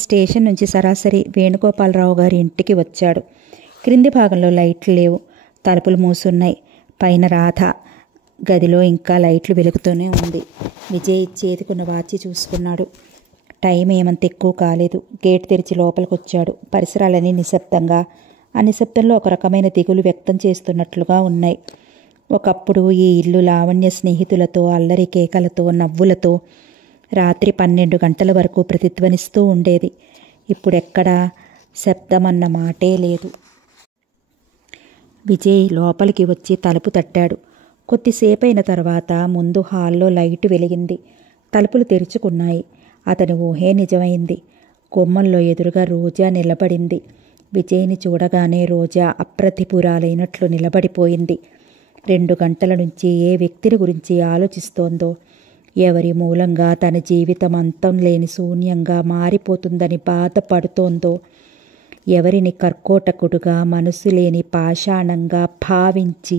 Station నుంచి సరాసరి వేణుగోపాలరావు గారి ఇంటికి వచ్చాడు. క్రింది భాగంలో లైట్లు లేవు, తలుపులు మూసున్నాయి. పైన రాధ గదిలో ఇంకా లైట్లు వెలుగుతూనే ఉంది. విజయ్ చేతికున్న వాచి చూసుకున్నాడు. టైం ఏమంత ఎక్కువ కాలేదు. గేట్ తెరిచి లోపలికొచ్చాడు. పరిసరాలన్నీ నిశ్శబ్దంగా, ఆ నిశ్శబ్దంలో ఒక రకమైన దిగులు వ్యక్తం చేస్తున్నట్లుగా ఉన్నాయి. ఒకప్పుడు ఈ ఇల్లు లావణ్య స్నేహితులతో, అల్లరి కేకలతో, నవ్వులతో రాత్రి 12 గంటల వరకు ప్రతిధ్వనిస్తూ ఉండేది. ఇప్పుడెక్కడా శబ్దం అన్న మాటే లేదు. విజయ్ లోపలికి వచ్చి తలుపు తట్టాడు. కొద్దిసేపైన తర్వాత ముందు హాల్లో లైటు వెలిగింది. తలుపులు తెరుచుకున్నాయి. అతని ఊహే నిజమైంది. గుమ్మంలో ఎదురుగా రోజా నిలబడింది. విజయ్ని చూడగానే రోజా అప్రతిపురాలైనట్లు నిలబడిపోయింది. 2 గంటల నుంచి ఏ వ్యక్తిని గురించి ఆలోచిస్తోందో, ఎవరి మూలంగా తన జీవితం అంతం లేని శూన్యంగా మారిపోతుందని బాధపడుతోందో, ఎవరిని కర్కోటకుడుగా, మనసు లేని పాషాణంగా భావించి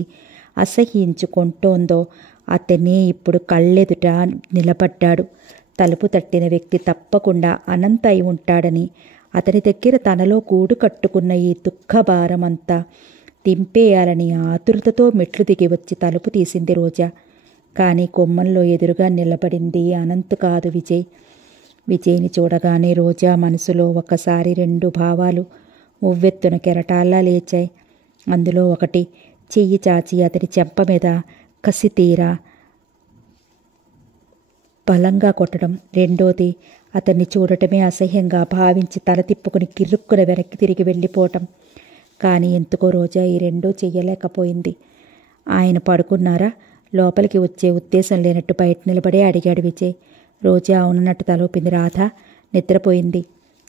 అసహ్యించుకుంటోందో అతనే ఇప్పుడు కళ్ళెదుట నిలబడ్డాడు. తలుపు తట్టిన వ్యక్తి తప్పకుండా అనంత అయి ఉంటాడని, అతని దగ్గర తనలో గూడు కట్టుకున్న ఈ దుఃఖభారమంతా దింపేయాలని ఆతురతతో మెట్లు దిగి వచ్చి తలుపు తీసింది రోజా. కానీ గుమ్మంలో ఎదురుగా నిలబడింది అనంత్ కాదు, విజయ్. విజయ్ని చూడగానే రోజా మనసులో ఒకసారి 2 భావాలు ఉవ్వెత్తున కెరటాల్లా లేచాయి. అందులో ఒకటి చెయ్యి చాచి అతని చెంప మీద కసి తీరా బలంగా కొట్టడం. రెండోది అతన్ని చూడటమే అసహ్యంగా భావించి తల తిప్పుకుని కిరుక్కున వెనక్కి తిరిగి వెళ్ళిపోవటం. కానీ ఎందుకో రోజా ఈ రెండూ చెయ్యలేకపోయింది. ఆయన పడుకున్నారా? లోపలికి వచ్చే ఉద్దేశం లేనట్టు బయట నిలబడే అడిగాడు విజయ్. రోజా అవునన్నట్టు తలూపింది. రాధ నిద్రపోయింది,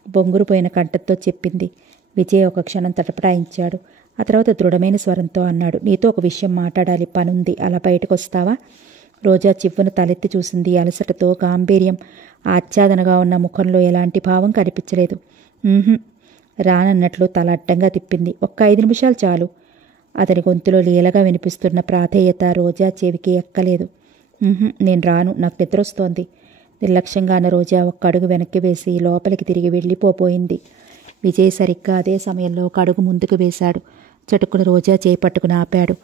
బొంగురుపోయిన కంఠంతో చెప్పింది. విజయ్ ఒక క్షణం తటపటాయించాడు. ఆ తర్వాత దృఢమైన స్వరంతో అన్నాడు, నీతో ఒక విషయం మాట్లాడాలి, పనుంది, అలా బయటకు వస్తావా? రోజా చివ్వున తలెత్తి చూసింది. అలసటతో గాంభీర్యం ఆచ్ఛాదనగా ఉన్న ముఖంలో ఎలాంటి భావం కనిపించలేదు. రానన్నట్లు తల అడ్డంగా తిప్పింది. ఒక్క 5 నిమిషాలు చాలు. అతని గొంతులో లీలగా వినిపిస్తున్న ప్రాధేయత రోజా చెవికి ఎక్కలేదు. నేను రాను, నాకు నిద్రొస్తోంది. నిర్లక్ష్యంగా అన్న రోజా ఒక్క అడుగు వెనక్కి వేసి లోపలికి తిరిగి వెళ్ళిపోయింది. విజయ్ సరిగ్గా అదే సమయంలో ఒక అడుగు ముందుకు వేశాడు. చటుక్కున రోజా చేయి పట్టుకుని ఆపాడు.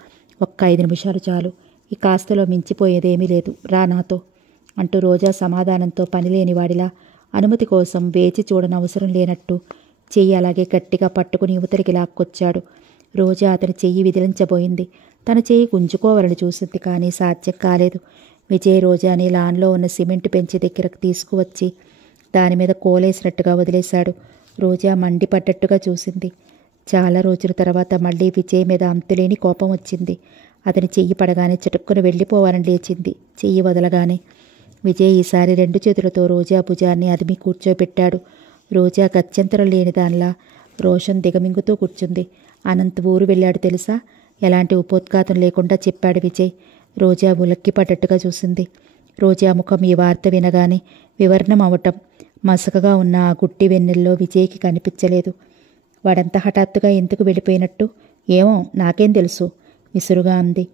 ఒక్క 5 నిమిషాలు చాలు, ఈ కాస్తలో మించిపోయేదేమీ లేదు, రా నాతో అంటూ రోజా సమాధానంతో పనిలేని వాడిలా అనుమతి కోసం వేచి చూడనవసరం లేనట్టు చెయ్యి అలాగే గట్టిగా పట్టుకుని యువతరికి లాక్కొచ్చాడు. రోజా అతని చెయ్యి విదిలించబోయింది. తన చెయ్యి గుంజుకోవాలని చూసింది, కానీ సాధ్యం కాలేదు. విజయ్ రోజాని లాన్లో ఉన్న సిమెంట్ పెంచి దగ్గరకు తీసుకువచ్చి దాని మీద కోలేసినట్టుగా వదిలేశాడు. రోజా మండిపడ్డట్టుగా చూసింది. చాలా రోజుల తర్వాత మళ్ళీ విజయ్ మీద అంతులేని కోపం వచ్చింది. అతని చెయ్యి పడగానే చటుక్కున వెళ్ళిపోవాలని లేచింది. చెయ్యి వదలగానే విజయ్ ఈసారి 2 చేతులతో రోజా భుజాన్ని అదిమి కూర్చోబెట్టాడు. రోజా గత్యంతరం లేని దానిలా రోషం దిగమింగుతూ కూర్చుంది. అనంత్ ఊరు వెళ్ళాడు తెలుసా? ఎలాంటి ఉపోద్ఘాతం లేకుండా చెప్పాడు విజయ్. రోజా ఉలక్కిపడ్డట్టుగా చూసింది. రోజా ముఖం ఈ వార్త వినగానే వివర్ణం అవటం మసకగా ఉన్న ఆ గుట్టి వెన్నెల్లో విజయ్కి కనిపించలేదు. వాడంత హఠాత్తుగా ఎందుకు వెళ్ళిపోయినట్టు? ఏమో, నాకేం తెలుసు, విసురుగా అంది.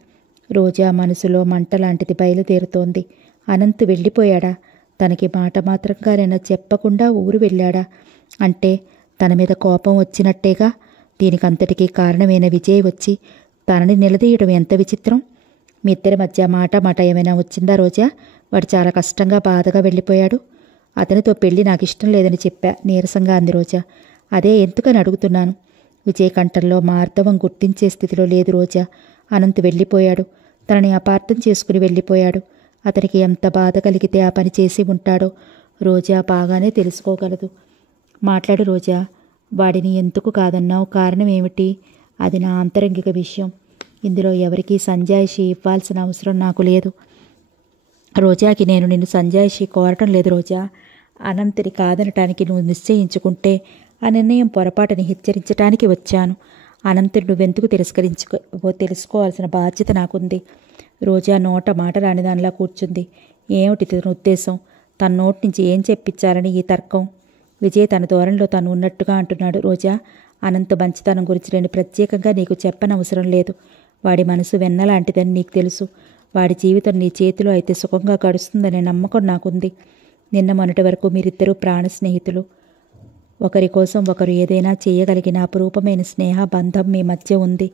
రోజా మనసులో మంటలాంటిది బయలుదేరుతోంది. అనంత్ వెళ్ళిపోయాడా? తనకి మాట మాత్రంగానైనా చెప్పకుండా ఊరు వెళ్ళాడా? అంటే తన మీద కోపం వచ్చినట్టేగా. దీనికంతటికీ కారణమైన విజయ్ వచ్చి తనని నిలదీయడం ఎంత విచిత్రం. మీ ఇద్దరి మధ్య మాట ఏమైనా వచ్చిందా రోజా? వాడు చాలా కష్టంగా బాధగా వెళ్ళిపోయాడు. అతనితో పెళ్ళి నాకు ఇష్టం లేదని చెప్పా, నీరసంగా అంది రోజా. అదే ఎందుకని అడుగుతున్నాను. విజయ్ కంఠంలో మార్దవం గుర్తించే స్థితిలో లేదు రోజా. అనంత్ వెళ్ళిపోయాడు, తనని అపార్థం చేసుకుని వెళ్ళిపోయాడు. అతనికి ఎంత బాధ కలిగితే ఆ పని చేసి ఉంటాడో రోజా బాగానే తెలుసుకోగలదు. మాట్లాడు రోజా, వాడిని ఎందుకు కాదన్నావు? కారణం ఏమిటి? అది నా ఆంతరంగిక విషయం. ఇందులో ఎవరికీ సంజాయిషి ఇవ్వాల్సిన అవసరం నాకు లేదు. రోజాకి నేను నిన్ను సంజాయిషి కోరటం లేదు రోజా. అనంతని కాదనటానికి నువ్వు నిశ్చయించుకుంటే ఆ నిర్ణయం పొరపాటుని హెచ్చరించటానికి వచ్చాను. అనంతుని నువ్వెందుకు తెలుసుకోవాల్సిన బాధ్యత నాకుంది. రోజా నోట మాట రాని దానిలా కూర్చుంది. ఏమిటి తన ఉద్దేశం? తన నోటి నుంచి ఏం చెప్పించాలని ఈ తర్కం? విజయ్ తన ధోరణిలో తను ఉన్నట్టుగా అంటున్నాడు. రోజా, అనంత మంచితనం గురించి నేను ప్రత్యేకంగా నీకు చెప్పనవసరం లేదు. వాడి మనసు వెన్నలాంటిదని నీకు తెలుసు. వాడి జీవితం నీ చేతిలో అయితే సుఖంగా గడుస్తుందనే నమ్మకం నాకుంది. నిన్న మొన్నటి వరకు మీరిద్దరూ ప్రాణ స్నేహితులు. ఒకరి కోసం ఒకరు ఏదైనా చేయగలిగిన అపురూపమైన స్నేహ బంధం మీ మధ్య ఉంది.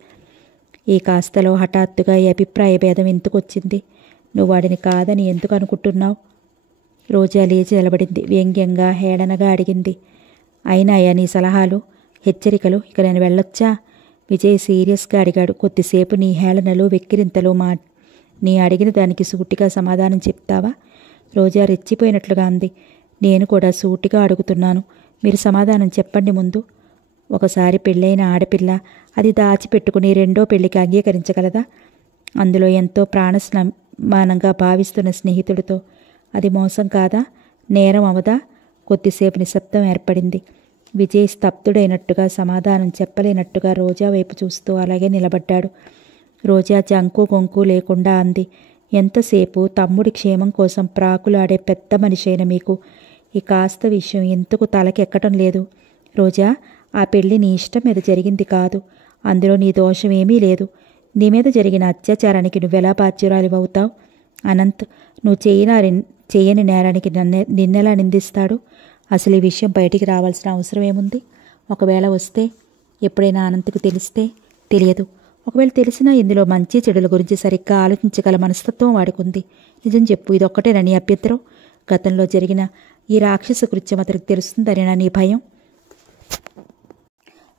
ఈ కాస్తలో హఠాత్తుగా ఈ అభిప్రాయ భేదం ఎందుకొచ్చింది? నువ్వు వాడిని కాదని ఎందుకు అనుకుంటున్నావు? రోజా లేచి నిలబడింది. వ్యంగ్యంగా హేళనగా అడిగింది. అయినాయా నీ సలహాలు, హెచ్చరికలు? ఇక నేను వెళ్ళొచ్చా? విజయ్ సీరియస్గా అడిగాడు. కొద్దిసేపు నీ హేళనలు, వెక్కిరింతలు నీ అడిగిన దానికి సూటిగా సమాధానం చెప్తావా? రోజా రెచ్చిపోయినట్లుగా అంది. నేను కూడా సూటిగా అడుగుతున్నాను. మీరు సమాధానం చెప్పండి ముందు. ఒకసారి పెళ్ళైన ఆడపిల్ల అది దాచిపెట్టుకుని రెండో పెళ్లికి అంగీకరించగలదా? అందులో ఎంతో ప్రాణస్మానంగా భావిస్తున్న స్నేహితుడితో. అది మోసం కాదా? నేరం అవదా? కొద్దిసేపు నిశ్శబ్దం ఏర్పడింది. విజయ్ స్తబ్దుడైనట్టుగా, సమాధానం చెప్పలేనట్టుగా రోజా వైపు చూస్తూ అలాగే నిలబడ్డాడు. రోజా జంకు గొంకు లేకుండా అంది. ఎంతసేపు తమ్ముడి క్షేమం కోసం ప్రాకులాడే పెద్ద మనిషైన మీకు ఈ కాస్త విషయం ఎందుకు తలకెక్కటం లేదు? రోజా, ఆ పెళ్లి నీ ఇష్టం మీద జరిగింది కాదు. అందులో నీ దోషం ఏమీ లేదు. నీ మీద జరిగిన అత్యాచారానికి నువ్వెలా బాధ్యురాలివవుతావు? అనంత్ నువ్వు చేయని నేరానికి నిన్నెలా నిందిస్తాడు? అసలు ఈ విషయం బయటికి రావాల్సిన అవసరం ఏముంది? ఒకవేళ వస్తే, ఎప్పుడైనా అనంత్కు తెలిస్తే? తెలియదు. ఒకవేళ తెలిసినా ఇందులో మంచి చెడుల గురించి సరిగ్గా ఆలోచించగల మనస్తత్వం వాడుకుంది. నిజం చెప్పు, ఇదొక్కటేనా నీ అభ్యంతరం? గతంలో జరిగిన ఈ రాక్షస కృత్యం అతనికి తెలుస్తుందనేనా నీ భయం?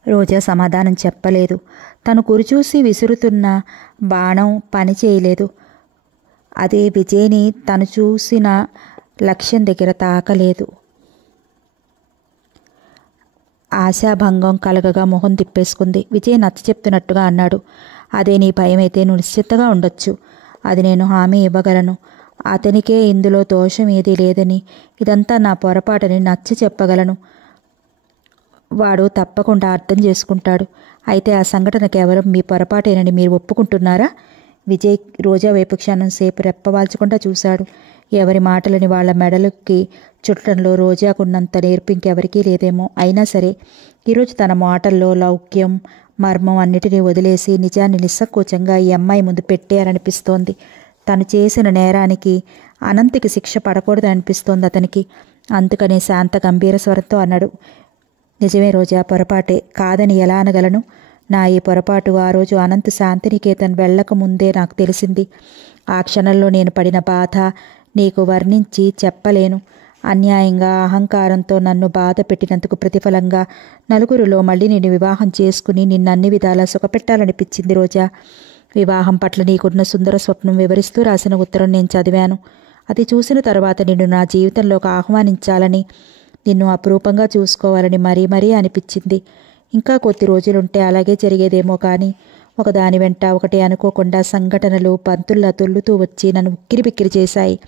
రోజా సమాధానం చెప్పలేదు. తను గురిచూసి విసురుతున్న బాణం పని చేయలేదు. అదే విజయ్ని తను చూసిన లక్ష్యం దగ్గర తాకలేదు. ఆశాభంగం కలగగా మొహం తిప్పేసుకుంది. విజయ్ నచ్చ చెప్తున్నట్టుగా అన్నాడు. అదే నీ భయమైతే నువ్వు నిశ్చితగా ఉండొచ్చు. అది నేను హామీ ఇవ్వగలను. అతనికే ఇందులో దోషం ఏదీ లేదని, ఇదంతా నా పొరపాటని నచ్చ చెప్పగలను. వాడు తప్పకుండా అర్థం చేసుకుంటాడు. అయితే ఆ సంఘటన కేవలం మీ పొరపాటేనని మీరు ఒప్పుకుంటున్నారా? విజయ్ రోజా వైపు క్షణం సేపు రెప్పవాల్చకుండా చూశాడు. ఎవరి మాటలని వాళ్ళ మెడలకి చుట్టంలో రోజాకున్నంత నేర్పు ఇంకెవరికీ లేదేమో. అయినా సరే ఈరోజు తన మాటల్లో లౌక్యం, మర్మం అన్నిటినీ వదిలేసి నిజాన్ని నిస్సంకోచంగా ఈ అమ్మాయి ముందు పెట్టేయాలనిపిస్తోంది. తను చేసిన నేరానికి అనంత్కి శిక్ష పడకూడదు అనిపిస్తోంది అతనికి. అందుకనే శాంత గంభీర స్వరంతో అన్నాడు. నిజమే రోజా, పొరపాటే. కాదని ఎలా అనగలను? నా ఈ పొరపాటు ఆ రోజు అనంత్ శాంతినికేతన్ వెళ్ళక ముందే నాకు తెలిసింది. ఆ క్షణంలో నేను పడిన బాధ నీకు వర్ణించి చెప్పలేను. అన్యాయంగా అహంకారంతో నన్ను బాధ పెట్టినందుకు ప్రతిఫలంగా నలుగురిలో మళ్ళీ నేను వివాహం చేసుకుని నిన్ను అన్ని విధాలా సుఖపెట్టాలనిపించింది రోజా. వివాహం పట్ల నీకున్న సుందర స్వప్నం వివరిస్తూ రాసిన ఉత్తరం నేను చదివాను. అది చూసిన తర్వాత నిన్ను నా జీవితంలోకి ఆహ్వానించాలని, నిన్ను అపురూపంగా చూసుకోవాలని మరీ మరీ అనిపించింది. ఇంకా కొద్ది రోజులుంటే అలాగే జరిగేదేమో. కానీ ఒకదాని వెంట ఒకటి అనుకోకుండా సంఘటనలు పంతుల్లా తొల్లుతూ వచ్చి నన్ను ఉక్కిరిబిక్కిరి చేశాయి.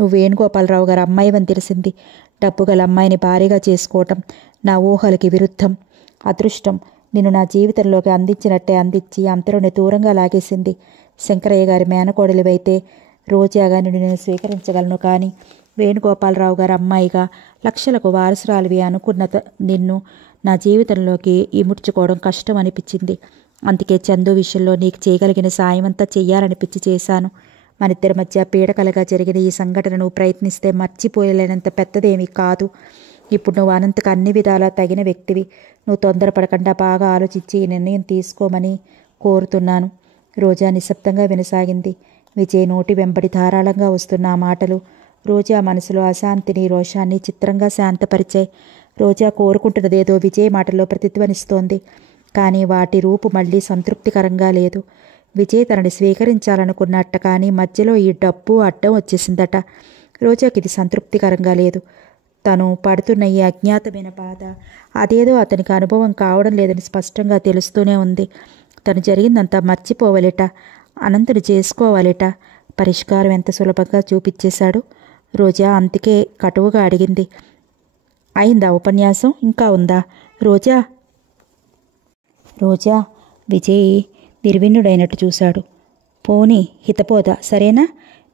నువ్వు వేణుగోపాలరావు గారు అమ్మాయివని తెలిసింది. డబ్బు గల అమ్మాయిని భారీగా చేసుకోవటం నా ఊహలకి విరుద్ధం. అదృష్టం నిన్ను నా జీవితంలోకి అందించినట్టే అందించి అంతలోనే దూరంగా లాగేసింది. శంకరయ్య గారి మేనకోడలివైతే రోజాగా నిన్ను నేను స్వీకరించగలను. కానీ వేణుగోపాలరావు గారు అమ్మాయిగా లక్షలకు వారసురాలివి అనుకున్న నిన్ను నా జీవితంలోకి ఇముడ్చుకోవడం కష్టం అనిపించింది. అందుకే చందు విషయంలో నీకు చేయగలిగిన సాయం అంతా చెయ్యాలనిపించి చేశాను. మనిద్దరి మధ్య పీడకలగా జరిగిన ఈ సంఘటన నువ్వు ప్రయత్నిస్తే మర్చిపోయలేనంత పెద్దదేమీ కాదు. ఇప్పుడు నువ్వు అనంతకు అన్ని విధాలా తగిన వ్యక్తివి. నువ్వు తొందరపడకుండా బాగా ఆలోచించి ఈ నిర్ణయం తీసుకోమని కోరుతున్నాను. రోజా నిశ్శబ్దంగా వినసాగింది. విజయ్ నోటి వెంబడి ధారాళంగా వస్తున్న ఆ మాటలు రోజా మనసులో అశాంతిని, రోషాన్ని చిత్రంగా శాంతపరిచాయి. రోజా కోరుకుంటున్నదేదో విజయ్ మాటల్లో ప్రతిధ్వనిస్తోంది. కానీ వాటి రూపు మళ్ళీ సంతృప్తికరంగా లేదు. విజయ్ తనని స్వీకరించాలనుకున్నట్ట, కానీ మధ్యలో ఈ డబ్బు అడ్డం వచ్చేసిందట. రోజాకి ఇది సంతృప్తికరంగా లేదు. తను పడుతున్న ఈ అజ్ఞాతమైన బాధ అదేదో అతనికి అనుభవం కావడం లేదని స్పష్టంగా తెలుస్తూనే ఉంది. తను జరిగిందంతా మర్చిపోవాలిట, అనంతుని చేసుకోవాలిట. పరిష్కారం ఎంత సులభంగా చూపించేశాడు. రోజా అందుకే కటువుగా అడిగింది. అయిందా ఉపన్యాసం? ఇంకా ఉందా? రోజా విజయ్ నిర్విణ్ణుడైనట్టు చూశాడు. పోనీ హితపోద, సరేనా?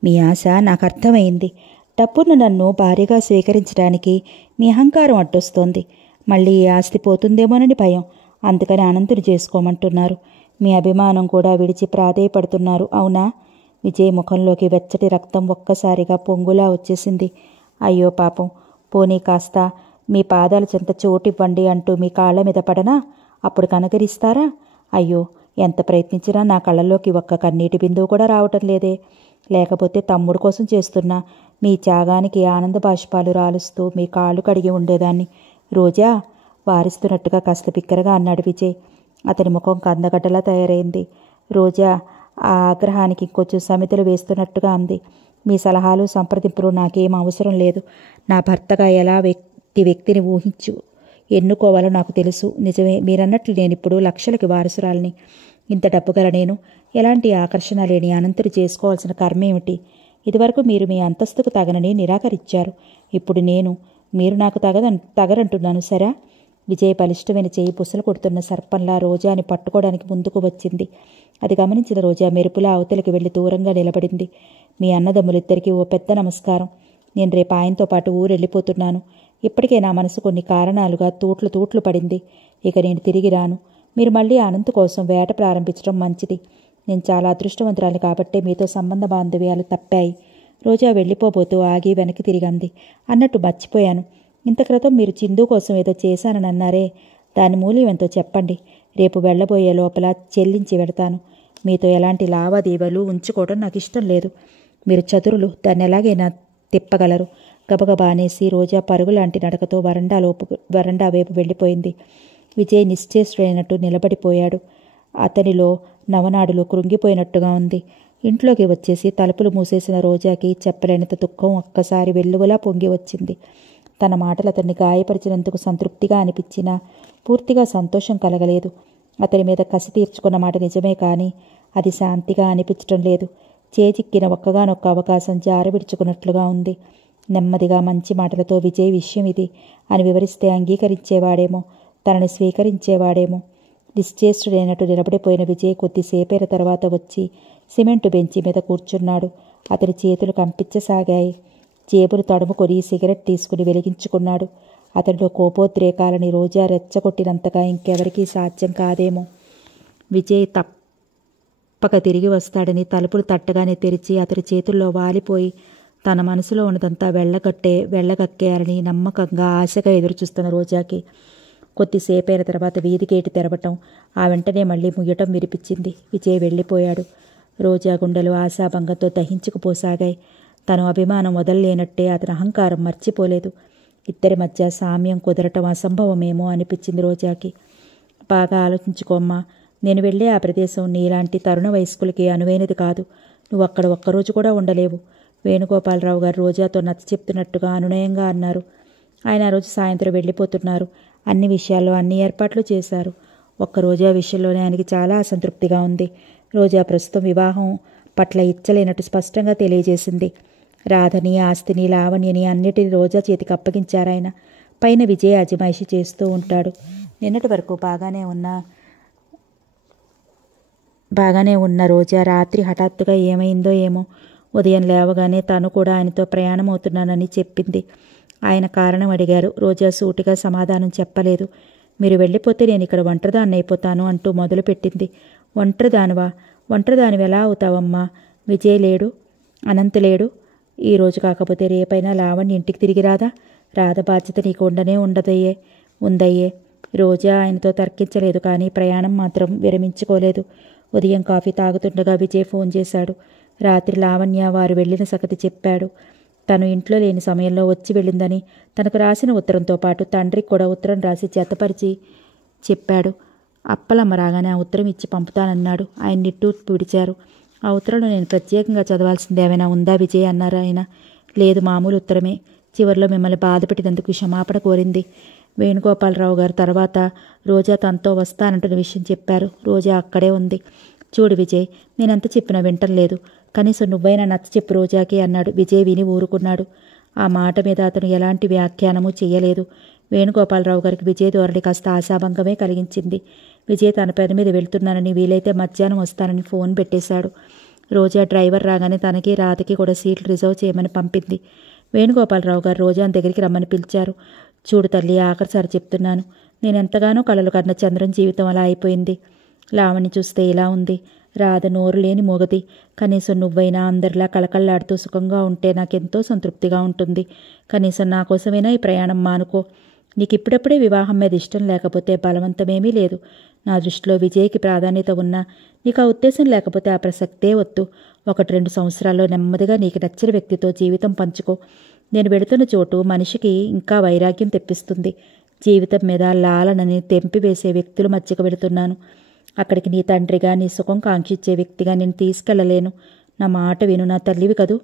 మీ ఆశ నాకు అర్థమైంది. డబ్బును నన్ను భారీగా స్వీకరించడానికి మీ అహంకారం అడ్డొస్తోంది. మళ్ళీ ఈ ఆస్తి పోతుందేమోనని భయం. అందుకని అనంతుని చేసుకోమంటున్నారు. మీ అభిమానం కూడా విడిచి ప్రాధేయపడుతున్నారు, అవునా? విజయ్ ముఖంలోకి వెచ్చటి రక్తం ఒక్కసారిగా పొంగులా వచ్చేసింది. అయ్యో పాపం. పోనీ కాస్త మీ పాదాల చెంత చోటివ్వండి అంటూ మీ కాళ్ల మీద పడనా? అప్పుడు కనకరిస్తారా? అయ్యో, ఎంత ప్రయత్నించినా నా కళ్ళల్లోకి ఒక్క కన్నీటి బిందువు కూడా రావటం లేదే. లేకపోతే తమ్ముడు కోసం చేస్తున్న మీ త్యాగానికి ఆనంద బాష్పాలు రాలుస్తూ మీ కాళ్ళు కడిగి ఉండేదాన్ని. రోజా, వారిస్తున్నట్టుగా కాస్త బిక్కరగా అన్నాడు విజయ్. అతని ముఖం కందగడ్డలా తయారైంది. రోజా ఆ ఆగ్రహానికి ఇంకొంచెం సమితులు వేస్తున్నట్టుగా అంది. మీ సలహాలు సంప్రదింపులు నాకేం అవసరం లేదు. నా భర్తగా ఎలా వ్యక్తిని ఎన్నుకోవాలో నాకు తెలుసు. నిజమే, మీరన్నట్లు నేనిప్పుడు లక్షలకి వారసురాలిని. ఇంత డబ్బు గల నేను ఎలాంటి ఆకర్షణ లేని అనంతుడు చేసుకోవాల్సిన కర్మేమిటి? ఇదివరకు మీరు మీ అంతస్తుకు తగనని నిరాకరించారు. ఇప్పుడు మీరు నాకు తగరంటున్నాను సరా? విజయ్ బలిష్టమైన చేయి బుసలు కొడుతున్న సర్పంలా రోజాని పట్టుకోవడానికి ముందుకు వచ్చింది. అది గమనించిన రోజా మెరుపులా అవతలికి వెళ్లి దూరంగా నిలబడింది. మీ అన్నదమ్ములిద్దరికీ ఓ పెద్ద నమస్కారం. నేను రేపు ఆయనతో పాటు ఊరెళ్ళిపోతున్నాను. ఇప్పటికే నా మనసు కొన్ని కారణాలుగా తూట్లు పడింది. ఇక నేను తిరిగి రాను. మీరు మళ్ళీ అనంత్ కోసం వేట ప్రారంభించడం మంచిది. నేను చాలా అదృష్టవంతురాలి కాబట్టే మీతో సంబంధ బాంధవ్యాలు తప్పాయి. రోజా వెళ్ళిపోబోతూ ఆగి వెనక్కి తిరిగంది. అన్నట్టు మర్చిపోయాను. ఇంత క్రితం మీరు చిందు కోసం ఏదో చేశానని అన్నారే, దాని మూల్యం ఎంతో చెప్పండి. రేపు వెళ్లబోయే లోపల చెల్లించి వెడతాను. మీతో ఎలాంటి లావాదేవీలు ఉంచుకోవడం నాకు ఇష్టం లేదు. మీరు చతురులు, దాన్ని ఎలాగైనా తిప్పగలరు. గబగబా అనేసి రోజా పరుగులాంటి నడకతో వరండా వైపు వెళ్ళిపోయింది. విజయ్ నిశ్చేష్టుడైనట్టు నిలబడిపోయాడు. అతనిలో నవనాడులు కృంగిపోయినట్టుగా ఉంది. ఇంట్లోకి వచ్చేసి తలుపులు మూసేసిన రోజాకి చెప్పలేనంత దుఃఖం ఒక్కసారి వెల్లువలా పొంగి వచ్చింది. తన మాటలు అతన్ని గాయపరిచినందుకు సంతృప్తిగా అనిపించినా పూర్తిగా సంతోషం కలగలేదు. అతని మీద కసి తీర్చుకున్న మాట నిజమే, కానీ అది శాంతిగా అనిపించటం లేదు. చేజిక్కిన ఒక్కగానొక్క అవకాశం జారవిడుచుకున్నట్లుగా ఉంది. నెమ్మదిగా మంచి మాటలతో విజయ్ విషయం ఇది అని వివరిస్తే అంగీకరించేవాడేమో, తనని స్వీకరించేవాడేమో. నిశ్చేష్టుడైనట్టు నిలబడిపోయిన విజయ్ కొద్దిసేపేర తర్వాత వచ్చి సిమెంటు బెంచి మీద కూర్చున్నాడు. అతని చేతులు కంపించసాగాయి. జేబులు తడుముకొని సిగరెట్ తీసుకుని వెలిగించుకున్నాడు. అతనిలో కోపోద్రేకాలని రోజా రెచ్చగొట్టినంతగా ఇంకెవరికీ సాధ్యం కాదేమో. విజయ్ తప్పక తిరిగి వస్తాడని తలుపులు తట్టగానే తెరిచి అతని చేతుల్లో వాలిపోయి తన మనసులో ఉన్నదంతా వెళ్ళగక్కేయాలని నమ్మకంగా ఆశగా ఎదురుచూస్తున్న రోజాకి కొద్దిసేపైన తర్వాత వీధి గేటు తెరవటం, ఆ వెంటనే మళ్ళీ ముయ్యటం వినిపించింది. విజయ్ వెళ్ళిపోయాడు. రోజా గుండెలు ఆశాభంగంతో దహించుకుపోసాగాయి. తను అభిమానం వదలలేనట్టే అతని అహంకారం మర్చిపోలేదు. ఇద్దరి మధ్య సామ్యం కుదరటం అసంభవమేమో అనిపించింది రోజాకి. బాగా ఆలోచించుకోమ్మా, నేను వెళ్ళే ఆ ప్రదేశం నీలాంటి తరుణ వయస్కులకి అనువైనది కాదు. నువ్వు అక్కడ ఒక్కరోజు కూడా ఉండలేవు. వేణుగోపాలరావు గారు రోజాతో నచ్చ చెప్తున్నట్టుగా అనునయంగా అన్నారు. ఆయన ఆ రోజు సాయంత్రం వెళ్ళిపోతున్నారు. అన్ని విషయాల్లో అన్ని ఏర్పాట్లు చేశారు. ఒక్క రోజా విషయంలోనే ఆయనకి చాలా అసంతృప్తిగా ఉంది. రోజా ప్రస్తుతం వివాహం పట్ల ఇచ్చలేనట్టు స్పష్టంగా తెలియజేసింది. రాధని, ఆస్తిని, లావణ్యని అన్నిటిని రోజా చేతికి అప్పగించారాయన. పైన విజయ్ అజమాయిషి చేస్తూ ఉంటాడు. నిన్నటి వరకు బాగానే ఉన్న రోజా రాత్రి హఠాత్తుగా ఏమైందో ఏమో. ఉదయం లేవగానే తను కూడా ఆయనతో ప్రయాణం అవుతున్నానని చెప్పింది. ఆయన కారణం అడిగారు. రోజా సూటిగా సమాధానం చెప్పలేదు. మీరు వెళ్ళిపోతే నేను ఇక్కడ ఒంటరిదాన్ని అయిపోతాను అంటూ మొదలుపెట్టింది. ఒంటరిదానివా? ఒంటరిదానివి ఎలా అవుతావమ్మా? విజయ్ లేడు, అనంత్ లేడు. ఈరోజు కాకపోతే రేపైనా లావణ్య ఇంటికి తిరిగి రాదా? రాధ బాధ్యత నీకు ఉందయ్యే. రోజా ఆయనతో తర్కించలేదు, కానీ ప్రయాణం మాత్రం విరమించుకోలేదు. ఉదయం కాఫీ తాగుతుండగా విజయ్ ఫోన్ చేశాడు. రాత్రి లావణ్య వారు వెళ్లిన సంగతి చెప్పాడు. తను ఇంట్లో లేని సమయంలో వచ్చి వెళ్ళిందని, తనకు రాసిన ఉత్తరంతో పాటు తండ్రికి కూడా ఉత్తరం రాసి జతపరిచి చెప్పాడు. అప్పలమ్మ రాగానే ఆ ఉత్తరం ఇచ్చి పంపుతానన్నాడు. ఆయన నిట్టూర్పు విడిచారు. ఆ ఉత్తరంలో నేను ప్రత్యేకంగా చదవాల్సింది ఏమైనా ఉందా విజయ్ అన్నారు ఆయన. లేదు, మామూలు ఉత్తరమే. చివరిలో మిమ్మల్ని బాధపెట్టినందుకు క్షమాపణ కోరింది. వేణుగోపాలరావు గారు తర్వాత రోజా తనతో వస్తానంటున్న విషయం చెప్పారు. రోజా అక్కడే ఉంది. చూడు విజయ్, నేనెంత చెప్పినా వింటం లేదు. కనీసం నువ్వైనా నచ్చ చెప్పు రోజాకి అన్నాడు. విజయ్ విని ఊరుకున్నాడు. ఆ మాట మీద అతను ఎలాంటి వ్యాఖ్యానమూ చెయ్యలేదు. వేణుగోపాలరావు గారికి విజయ్ ధోరణి కాస్త ఆశాభంగమే కలిగించింది. విజయ్ తన పని మీద వెళ్తున్నానని, వీలైతే మధ్యాహ్నం వస్తానని ఫోన్ పెట్టేశాడు. రోజా డ్రైవర్ రాగానే తనకి రాధకి కూడా సీట్లు రిజర్వ్ చేయమని పంపింది. వేణుగోపాలరావు గారు రోజాని దగ్గరికి రమ్మని పిలిచారు. చూడు తల్లి, ఆఖరిసారి చెప్తున్నాను. నేనెంతగానో కలలు కన్న చంద్రం జీవితం అలా అయిపోయింది. లావణ్ణి చూస్తే ఇలా ఉంది. రాధ నోరు లేని మొగది. కనీసం నువ్వైనా అందరిలా కళకళలాడుతూ సుఖంగా ఉంటే నాకెంతో సంతృప్తిగా ఉంటుంది. కనీసం నా కోసమైనా ఈ ప్రయాణం మానుకో. నీకు ఇప్పుడప్పుడే వివాహం మీద ఇష్టం లేకపోతే బలవంతమేమీ లేదు. నా దృష్టిలో విజయ్కి ప్రాధాన్యత ఉన్నా నీకు ఆ ఉద్దేశం లేకపోతే ఆ ప్రసక్తే వద్దు. 1-2 సంవత్సరాల్లో నెమ్మదిగా నీకు నచ్చిన వ్యక్తితో జీవితం పంచుకో. నేను వెడుతున్న చోటు మనిషికి ఇంకా వైరాగ్యం తెప్పిస్తుంది. జీవితం మీద లాలనని తెంపివేసే వ్యక్తుల మధ్యకు వెళుతున్నాను. అక్కడికి నీ తండ్రిగా, నీ సుఖం కాంక్షించే వ్యక్తిగా నేను తీసుకెళ్లలేను. నా మాట విను, నా తల్లివి కదూ.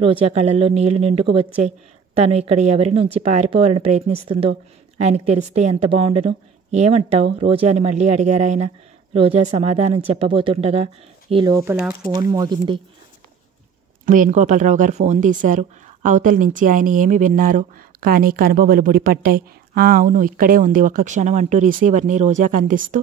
రోజా కళ్ళల్లో నీళ్లు నిండుకు వచ్చాయి. తను ఇక్కడ ఎవరి నుంచి పారిపోవాలని ప్రయత్నిస్తుందో ఆయనకు తెలిస్తే ఎంత బాగుండును. ఏమంటావు రోజా అని మళ్ళీ అడిగారాయన. రోజా సమాధానం చెప్పబోతుండగా ఈ లోపల ఫోన్ మోగింది. వేణుగోపాలరావు గారు ఫోన్ తీశారు. అవతల నుంచి ఆయన ఏమి విన్నారో కానీ కనుబొమ్మలు ముడిపట్టాయి. అవును, ఇక్కడే ఉంది, ఒక్క క్షణం అంటూ రిసీవర్ని రోజాకు అందిస్తూ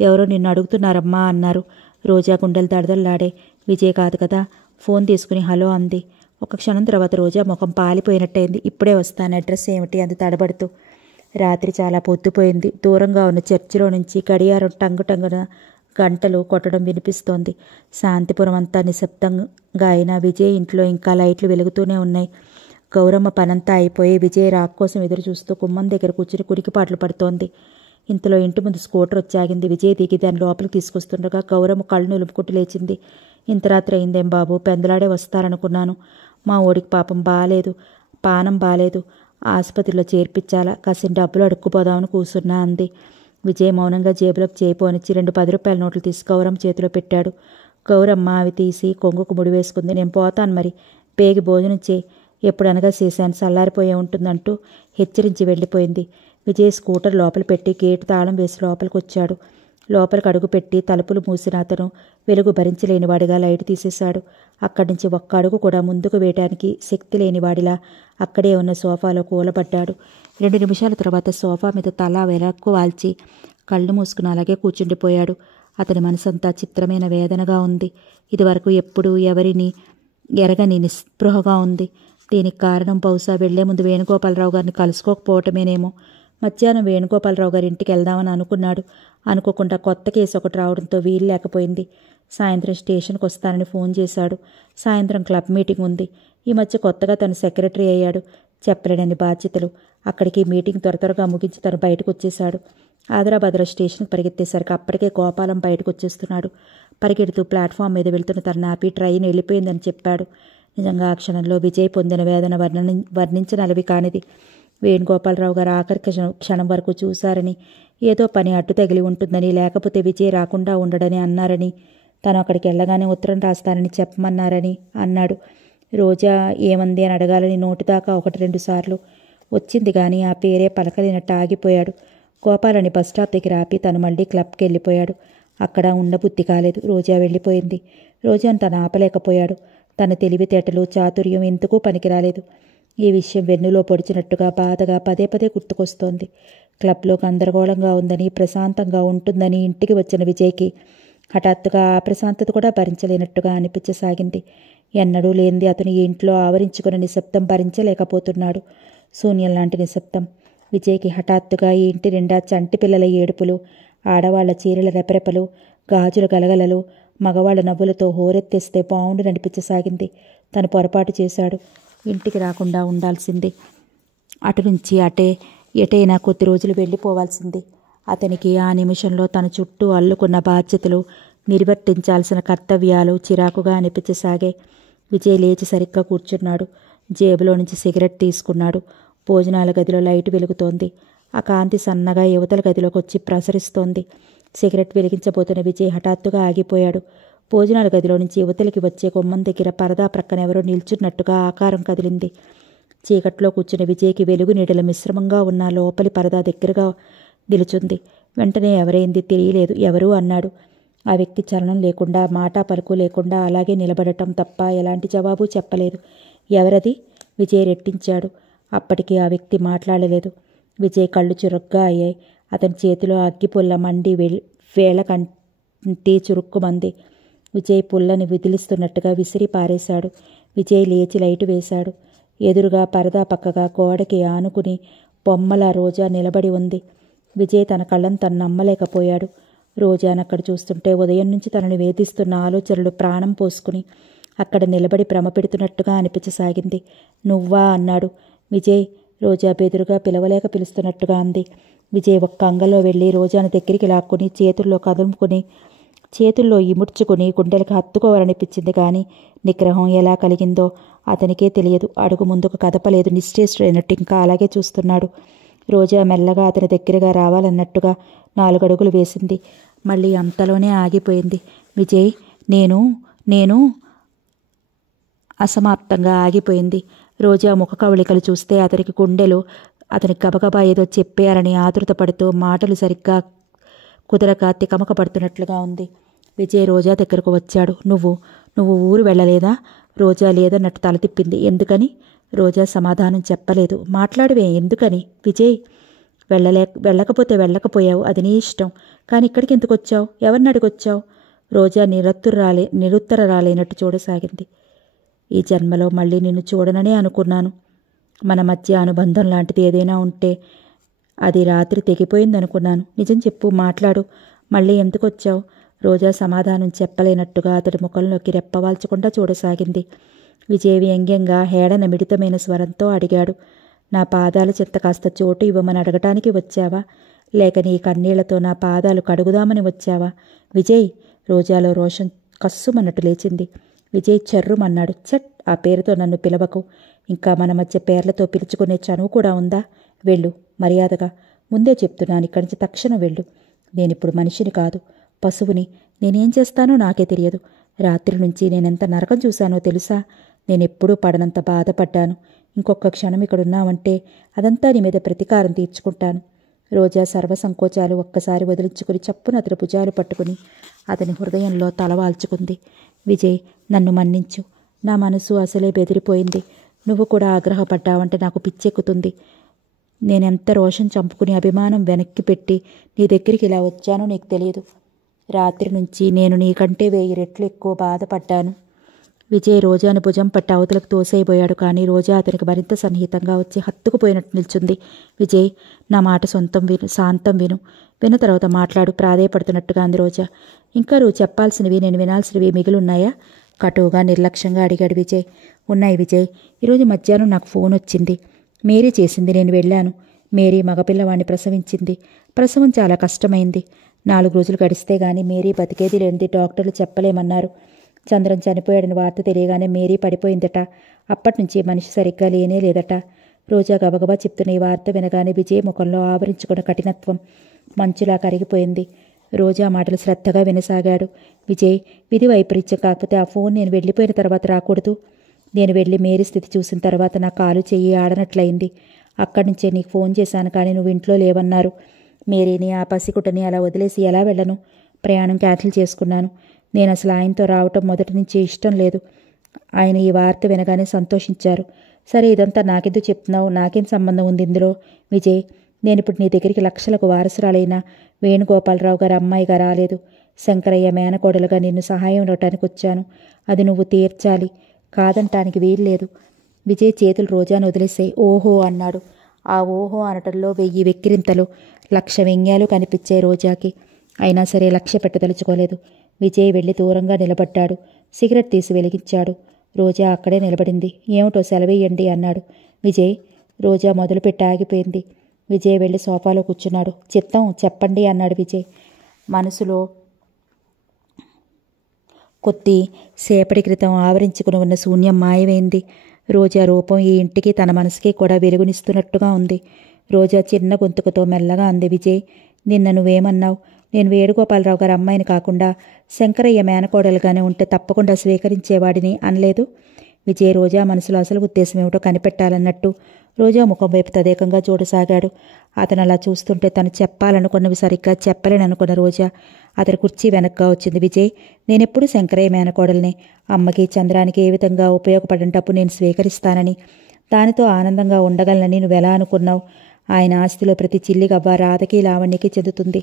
ఎవరో నిన్ను అడుగుతున్నారమ్మా అన్నారు. రోజా గుండెలు దడదల్లాడే. విజయ్ కాదు కదా. ఫోన్ తీసుకుని హలో అంది. ఒక క్షణం తర్వాత రోజా ముఖం పాలిపోయినట్టయింది. ఇప్పుడే వస్తాను, అడ్రస్ ఏమిటి అంది తడబడుతూ. రాత్రి చాలా పొద్దుపోయింది. దూరంగా ఉన్న చర్చిలో నుంచి గడియారం టంగున గంటలు కొట్టడం వినిపిస్తోంది. శాంతిపురం అంతా నిశ్శబ్దంగా అయినా విజయ్ ఇంట్లో ఇంకా లైట్లు వెలుగుతూనే ఉన్నాయి. గౌరమ్మ పనంతా అయిపోయి విజయ్ రాక్ కోసం ఎదురు చూస్తూ గుమ్మం దగ్గర కూర్చుని కుడికిపాట్లు పడుతోంది. ఇంతలో ఇంటి ముందు స్కూటర్ వచ్చాగింది. విజయ్ దిగి దాని లోపలికి తీసుకొస్తుండగా గౌరమ్మ కళ్ళు నులుపుకుంటూ లేచింది. ఇంత రాత్రి అయిందేం బాబు, పెందలాడే వస్తారనుకున్నాను. మా ఓడికి పాపం బాలేదు, పానం బాలేదు, ఆసుపత్రిలో చేర్పించాలా, కాసిన డబ్బులు అడుక్కుపోదామని కూసున్నా అంది. విజయ్ మౌనంగా జేబులోకి చేయిపోనిచ్చి 2 10 రూపాయల నోట్లు తీసి గౌరమ్మ చేతిలో పెట్టాడు. గౌరమ్మ అవి తీసి కొంగుకు ముడి వేసుకుంది. నేను పోతాను మరి, పేగి భోజనం చేయి, ఎప్పుడనగా చేశాను, చల్లారిపోయే ఉంటుందంటూ హెచ్చరించి వెళ్ళిపోయింది. విజయ్ స్కూటర్ లోపల పెట్టి గేటు తాళం వేసి లోపలికి వచ్చాడు. లోపలికి అడుగు పెట్టి తలుపులు మూసిన అతను వెలుగు భరించలేనివాడిగా లైట్ తీసేశాడు. అక్కడి నుంచి ఒక్క అడుగు కూడా ముందుకు వేయటానికి శక్తి లేనివాడిలా అక్కడే ఉన్న సోఫాలో కూలబడ్డాడు. 2 నిమిషాల తర్వాత సోఫా మీద తల వెనక్కు వాల్చి కళ్ళు మూసుకుని అలాగే కూర్చుండిపోయాడు. అతని మనసంతా చిత్రమైన వేదనగా ఉంది. ఇదివరకు ఎప్పుడూ ఎవరిని ఎరగని నిస్పృహగా ఉంది. దీనికి కారణం బహుశా వెళ్లే ముందు వేణుగోపాలరావు గారిని కలుసుకోకపోవటమేనేమో. మధ్యాహ్నం వేణుగోపాలరావు గారి ఇంటికి వెళ్దామని అనుకున్నాడు. అనుకోకుండా కొత్త కేసు ఒకటి రావడంతో వీలు లేకపోయింది. సాయంత్రం స్టేషన్కి వస్తానని ఫోన్ చేశాడు. సాయంత్రం క్లబ్ మీటింగ్ ఉంది. ఈ మధ్య కొత్తగా తను సెక్రటరీ అయ్యాడు. చెప్పలేనని బాధ్యతలు. అక్కడికి మీటింగ్ త్వరగా ముగించి తను బయటకు వచ్చేశాడు. ఆదరాబాద్లో స్టేషన్కి పరిగెత్తేసరికి అప్పటికే గోపాలం బయటకు వచ్చేస్తున్నాడు. పరిగెడుతూ ప్లాట్ఫామ్ మీద వెళ్తున్న తన ఆపి ట్రైన్ వెళ్ళిపోయిందని చెప్పాడు. నిజంగా ఆ క్షణంలో విజయ్ పొందిన వేదన వర్ణించనలవి కానిది. వేణుగోపాలరావు గారు ఆఖరి క్షణం వరకు చూశారని, ఏదో పని అడ్డు తగిలి ఉంటుందని, లేకపోతే విజయ్ రాకుండా ఉండడని అన్నారని, తను అక్కడికి వెళ్ళగానే ఉత్తరం రాస్తానని చెప్పమన్నారని అన్నాడు. రోజా ఏమంది అని అడగాలని నోటిదాకా 1-2 సార్లు వచ్చింది కానీ ఆ పేరే పలకలేనట్టు ఆగిపోయాడు. గోపాలని బస్టాప్ దగ్గర ఆపి తను మళ్ళీ క్లబ్కి వెళ్ళిపోయాడు. అక్కడ ఉండబుద్ధి కాలేదు. రోజా వెళ్ళిపోయింది. రోజాను తను ఆపలేకపోయాడు. తన తెలివితేటలు, చాతుర్యం ఎందుకు పనికిరాలేదు. ఈ విషయం వెన్నులో పొడిచినట్టుగా బాధగా పదే గుర్తుకొస్తోంది. క్లబ్లో గందరగోళంగా ఉందని, ప్రశాంతంగా ఉంటుందని ఇంటికి వచ్చిన విజయ్కి హఠాత్తుగా ఆ ప్రశాంతత కూడా భరించలేనట్టుగా అనిపించసాగింది. ఎన్నడూ లేనిది అతను ఈ ఇంట్లో ఆవరించుకున్న నిశ్శబ్దం భరించలేకపోతున్నాడు. శూన్యం లాంటి నిశ్శబ్దం. విజయ్కి హఠాత్తుగా ఈ ఇంటి నిండా చంటి పిల్లల ఏడుపులు, ఆడవాళ్ల చీరల రెపరెపలు, గాజుల గలగలలు, మగవాళ్ల నవ్వులతో హోరెత్తేస్తే బావుండుననిపించసాగింది. తను పొరపాటు చేశాడు. ఇంటికి రాకుండా ఉండాల్సింది. అటు నుంచి ఎటైనా కొద్ది రోజులు వెళ్ళిపోవాల్సింది. అతనికి ఆ నిమిషంలో తన చుట్టూ అల్లుకున్న బాధ్యతలు, నిర్వర్తించాల్సిన కర్తవ్యాలు చిరాకుగా అనిపించసాగాయి. విజయ్ లేచి సరిగ్గా కూర్చున్నాడు. జేబులో నుంచి సిగరెట్ తీసుకున్నాడు. భోజనాల గదిలో లైటు వెలుగుతోంది. ఆ కాంతి సన్నగా యువతల గదిలోకి వచ్చి ప్రసరిస్తోంది. సిగరెట్ వెలిగించబోతున్న విజయ్ హఠాత్తుగా ఆగిపోయాడు. భోజనాల గదిలో నుంచి యువతలకి వచ్చే గుమ్మం దగ్గర పరదా ప్రక్కన ఎవరో నిల్చున్నట్టుగా ఆకారం కదిలింది. చీకట్లో కూర్చున్న విజయ్కి వెలుగు నీడల మిశ్రమంగా ఉన్న లోపలి పరదా దగ్గరగా నిలుచుంది. వెంటనే ఎవరైంది తెలియలేదు. ఎవరు అన్నాడు. ఆ వ్యక్తి చలనం లేకుండా, మాట పలుకు లేకుండా అలాగే నిలబడటం తప్ప ఎలాంటి జవాబు చెప్పలేదు. ఎవరది? విజయ్ రెట్టించాడు. అప్పటికి ఆ వ్యక్తి మాట్లాడలేదు. విజయ్ కళ్ళు చురుగ్గా అయ్యాయి. అతని చేతిలో అగ్గిపుల్ల మండి వేళ కంటి చురుక్కుమంది. విజయ్ పుల్లని విదిలిస్తున్నట్టుగా విసిరి పారేశాడు. విజయ్ లేచి లైటు వేశాడు. ఎదురుగా పరదా పక్కగా గోడకి ఆనుకుని బొమ్మల రోజా నిలబడి ఉంది. విజయ్ తన కళ్ళను తను నమ్మలేకపోయాడు. రోజానక్కడ చూస్తుంటే ఉదయం నుంచి తనని వేధిస్తున్న ఆలోచనలు ప్రాణం పోసుకుని అక్కడ నిలబడి భ్రమ పెడుతున్నట్టుగా అనిపించసాగింది. నువ్వా అన్నాడు. విజయ్ రోజా బెదురుగా పిలవలేక పిలుస్తున్నట్టుగా అంది. విజయ్ ఒక్క అంగంలో వెళ్ళి రోజాను దగ్గరికి లాక్కుని చేతుల్లో కదుముకుని చేతుల్లో ఇముడ్చుకుని గుండెలకు హత్తుకోవాలనిపించింది. కానీ నిగ్రహం ఎలా కలిగిందో అతనికే తెలియదు. అడుగు ముందుకు కదపలేదు. నిశ్చేష్టుడైనట్టు ఇంకా అలాగే చూస్తున్నాడు. రోజా మెల్లగా అతని దగ్గరగా రావాలన్నట్టుగా 4 అడుగులు వేసింది. మళ్ళీ అంతలోనే ఆగిపోయింది. విజయ్ నేను అసమాప్తంగా ఆగిపోయింది. రోజా ముఖ కవళికలు చూస్తే అతనికి గుండెలు అతనికి గబగబా ఏదో చెప్పేయాలని ఆతృత పడుతూ మాటలు సరిగ్గా కుదరక తికమక పడుతున్నట్లుగా ఉంది. విజయ్ రోజా దగ్గరకు వచ్చాడు. నువ్వు ఊరు వెళ్ళలేదా? రోజా లేదన్నట్టు తల తిప్పింది. ఎందుకని? రోజా సమాధానం చెప్పలేదు. మాట్లాడవే, ఎందుకని? విజయ్, వెళ్ళకపోతే వెళ్ళకపోయావు, అది నీ ఇష్టం. కానీ ఇక్కడికి ఎందుకు వచ్చావు? ఎవరిని అడిగొచ్చావు? రోజా నిరుత్తర రాలేనట్టు చూడసాగింది. ఈ జన్మలో మళ్ళీ నిన్ను చూడననే అనుకున్నాను. మన మధ్య అనుబంధం లాంటిది ఏదైనా ఉంటే అది రాత్రి తెగిపోయిందనుకున్నాను. నిజం చెప్పు, మాట్లాడు. మళ్ళీ ఎందుకు వచ్చావు? రోజా సమాధానం చెప్పలేనట్టుగా అతడి ముఖంలోకి రెప్పవాల్చకుండా చూడసాగింది. విజయ్ వ్యంగ్యంగా హేళన మిడితమైన స్వరంతో అడిగాడు. నా పాదాల చెత్త కాస్త చోటు ఇవ్వమని అడగటానికి వచ్చావా? లేక నీ కన్నీళ్లతో నా పాదాలు కడుగుదామని వచ్చావా? విజయ్! రోజాలో రోషం కస్సుమన్నట్టు లేచింది. విజయ్ చెర్రుమన్నాడు. చట్! ఆ పేరుతో నన్ను పిలవకు. ఇంకా మన మధ్య పేర్లతో పిలుచుకునే చనువు కూడా ఉందా? వెళ్ళు, మర్యాదగా. ముందే చెప్తున్నాను, ఇక్కడి నుంచి తక్షణం వెళ్ళు. నేనిప్పుడు మనిషిని కాదు, పశువుని. నేనేం చేస్తానో నాకే తెలియదు. రాత్రి నుంచి నేనెంత నరకం చూశానో తెలుసా? నేనెప్పుడూ పడనంత బాధపడ్డాను. ఇంకొక క్షణం ఇక్కడున్నావంటే అదంతా నీ మీద ప్రతీకారం తీర్చుకుంటాను. రోజా సర్వసంకోచాలు ఒక్కసారి వదిలించుకుని చప్పున అతని భుజాలు పట్టుకుని అతని హృదయంలో తలవాల్చుకుంది. విజయ్, నన్ను మన్నించు. నా మనసు అసలే బెదిరిపోయింది. నువ్వు కూడా ఆగ్రహపడ్డావంటే నాకు పిచ్చెక్కుతుంది. నేనెంత రోషం చంపుకుని అభిమానం వెనక్కి పెట్టి నీ దగ్గరికి ఇలా వచ్చానో నీకు తెలియదు. రాత్రి నుంచి నేను నీకంటే 1000 రెట్లు ఎక్కువ బాధపడ్డాను. విజయ్ రోజాను భుజం పట్టి అవతలకు తోసేయబోయాడు. కానీ రోజా అతనికి మరింత సన్నిహితంగా వచ్చి హత్తుకుపోయినట్టు నిల్చుంది. విజయ్, నా మాట శాంతం విను. విన్న తర్వాత మాట్లాడు, ప్రాధేయపడుతున్నట్టుగా అంది రోజా. ఇంకా నువ్వు చెప్పాల్సినవి, నేను వినాల్సినవి మిగిలిన్నాయా? కటువుగా నిర్లక్ష్యంగా అడిగాడు విజయ్. ఉన్నాయి విజయ్. ఈరోజు మధ్యాహ్నం నాకు ఫోన్ వచ్చింది. మేరీ చేసింది. నేను వెళ్ళాను. మేరీ మగపిల్లవాడిని ప్రసవించింది. ప్రసవం చాలా కష్టమైంది. 4 రోజులు గడిస్తే గానీ మేరీ బతికేది లేనిది డాక్టర్లు చెప్పలేమన్నారు. చంద్రన్ చనిపోయాడని వార్త తెలియగానే మేరీ పడిపోయిందట. అప్పటినుంచి మనిషి సరిగ్గా లేనే లేదట. రోజా గబగబా చెప్తున్న ఈ వార్త వినగానే విజయ్ ముఖంలో ఆవరించుకున్న కఠినత్వం మంచులా కరిగిపోయింది. రోజా మాటలు శ్రద్ధగా వినసాగాడు. విజయ్, విధి వైపరీత్యం కాకపోతే ఆ ఫోన్ నేను వెళ్ళిపోయిన తర్వాత రాకూడదు. నేను వెళ్ళి మేరీ స్థితి చూసిన తర్వాత నా కాలు చెయ్యి ఆడనట్లయింది. అక్కడి నుంచే నీకు ఫోన్ చేశాను, కానీ నువ్వు ఇంట్లో లేవన్నారు. మేరీని, ఆ పసికుటని అలా వదిలేసి ఎలా వెళ్ళను? ప్రయాణం క్యాన్సిల్ చేసుకున్నాను. నేను అసలు ఆయనతో రావటం మొదటి నుంచి ఇష్టం లేదు. ఆయన ఈ వార్త వినగానే సంతోషించారు. సరే, ఇదంతా నాకెందుకు చెప్తున్నావు? నాకేం సంబంధం ఉంది ఇందులో? విజయ్, నేనిప్పుడు నీ దగ్గరికి లక్షలకు వారసురాలైన వేణుగోపాలరావు గారి అమ్మాయిగా రాలేదు. శంకరయ్య మేనకోడలుగా నిన్ను సహాయం ఇవ్వటానికి వచ్చాను. అది నువ్వు తీర్చాలి. కాదంటానికి వీల్లేదు. విజయ్ చేతులు రోజాను వదిలేసాయి. ఓహో అన్నాడు. ఆ ఓహో అనటంలో 1000 వెక్కిరింతలు, 1,00,000 వ్యంగ్యాలు కనిపించాయి రోజాకి. అయినా సరే లక్ష్య పెట్టదలుచుకోలేదు. విజయ్ వెళ్ళి దూరంగా నిలబడ్డాడు. సిగరెట్ తీసి వెలిగించాడు. రోజా అక్కడే నిలబడింది. ఏమిటో సెలవేయండి అన్నాడు విజయ్. రోజా మొదలుపెట్టి ఆగిపోయింది. విజయ్ వెళ్ళి సోఫాలో కూర్చున్నాడు. చిత్తం, చెప్పండి అన్నాడు విజయ్. మనసులో కొద్ది సేపటి క్రితం ఆవరించుకుని ఉన్న శూన్యం మాయమైంది. రోజా రూపం ఈ ఇంటికి, తన మనసుకి కూడా వెలుగునిస్తున్నట్టుగా ఉంది. రోజా చిన్న గొంతుకతో మెల్లగా అంది. విజయ్, నిన్న నువ్వేమన్నావు? నేను వేణుగోపాలరావు గారి అమ్మాయిని కాకుండా శంకరయ్య మేనకోడలుగానే ఉంటే తప్పకుండా స్వీకరించేవాడిని అనలేదు. విజయ్ రోజా మనసులో అసలు ఉద్దేశం ఏమిటో కనిపెట్టాలన్నట్టు రోజా ముఖం వైపు తదేకంగా చూడసాగాడు. అతను అలా చూస్తుంటే తను చెప్పాలనుకున్నవి సరిగ్గా చెప్పలేననుకున్న రోజా అతని కుర్చీ వెనక్గా వచ్చింది. విజయ్, నేనెప్పుడు శంకరయ్య మేనకోడల్ని. అమ్మకి, చంద్రానికి ఏ విధంగా ఉపయోగపడేటప్పుడు నేను స్వీకరిస్తానని, దానితో ఆనందంగా ఉండగలనని నువ్వెలా అనుకున్నావు? ఆయన ఆస్తిలో ప్రతి చిల్లిగవ్వ రాధకి, లావణ్యకి చెందుతుంది.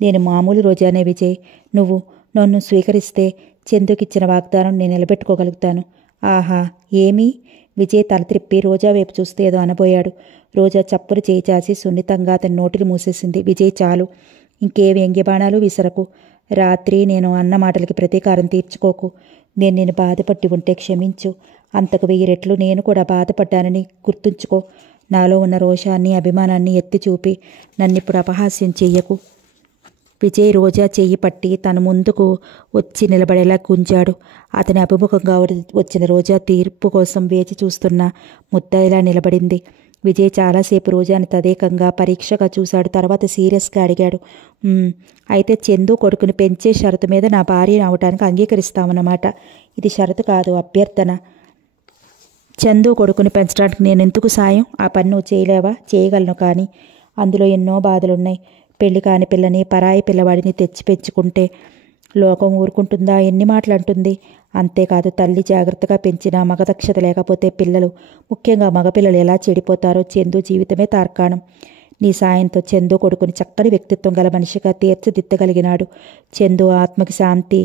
నేను మామూలు రోజానే విజయ్. నువ్వు నన్ను స్వీకరిస్తే చందుకిచ్చిన వాగ్దానం నేను నిలబెట్టుకోగలుగుతాను. ఆహా, ఏమీ? విజయ్ తల త్రిప్పి రోజా వైపు చూస్తే ఏదో అనబోయాడు. రోజా చప్పులు చేయి చాచి సున్నితంగా అతని నోటిని మూసేసింది. విజయ్, చాలు. ఇంకే వ్యంగ్యబాణాలు విసరకు. రాత్రి నేను అన్న మాటలకి ప్రతీకారం తీర్చుకోకు. నేను నిన్ను బాధపట్టి ఉంటే క్షమించు. అంతకు 1000 రెట్లు నేను కూడా బాధపడ్డానని గుర్తుంచుకో. నాలో ఉన్న రోషాన్ని, అభిమానాన్ని ఎత్తి చూపి నన్నిప్పుడు అపహాస్యం చెయ్యకు. విజయ్ రోజా చెయ్యి పట్టి తన ముందుకు వచ్చి నిలబడేలా గుంజాడు. అతని అభిముఖంగా వచ్చిన రోజా తీర్పు కోసం వేచి చూస్తున్న ముద్దాయిలా నిలబడింది. విజయ్ చాలాసేపు రోజాని తదేకంగా పరీక్షగా చూశాడు. తర్వాత సీరియస్గా అడిగాడు, అయితే చందు కొడుకుని పెంచే షరతు మీద నా భార్య అవటానికి అంగీకరిస్తామన్నమాట? ఇది షరతు కాదు, అభ్యర్థన. చందు కొడుకుని పెంచడానికి నేను ఎందుకు సాయం? ఆ పని నువ్వు చేయలేవా? చేయగలను, కానీ అందులో ఎన్నో బాధలున్నాయి. పెళ్లి కాని పిల్లని, పరాయి పిల్లవాడిని తెచ్చి పెంచుకుంటే లోకం ఊరుకుంటుందా? ఎన్ని మాటలు అంటుంది. అంతేకాదు, తల్లి జాగ్రత్తగా పెంచినా మగదక్షత లేకపోతే పిల్లలు, ముఖ్యంగా మగపిల్లలు ఎలా చెడిపోతారో చందు జీవితమే తార్కాణం. నీ సాయంతో చందు కొడుకుని చక్కని వ్యక్తిత్వం గల మనిషిగా తీర్చిదిద్దగలిగినాడు. చందు ఆత్మకి శాంతి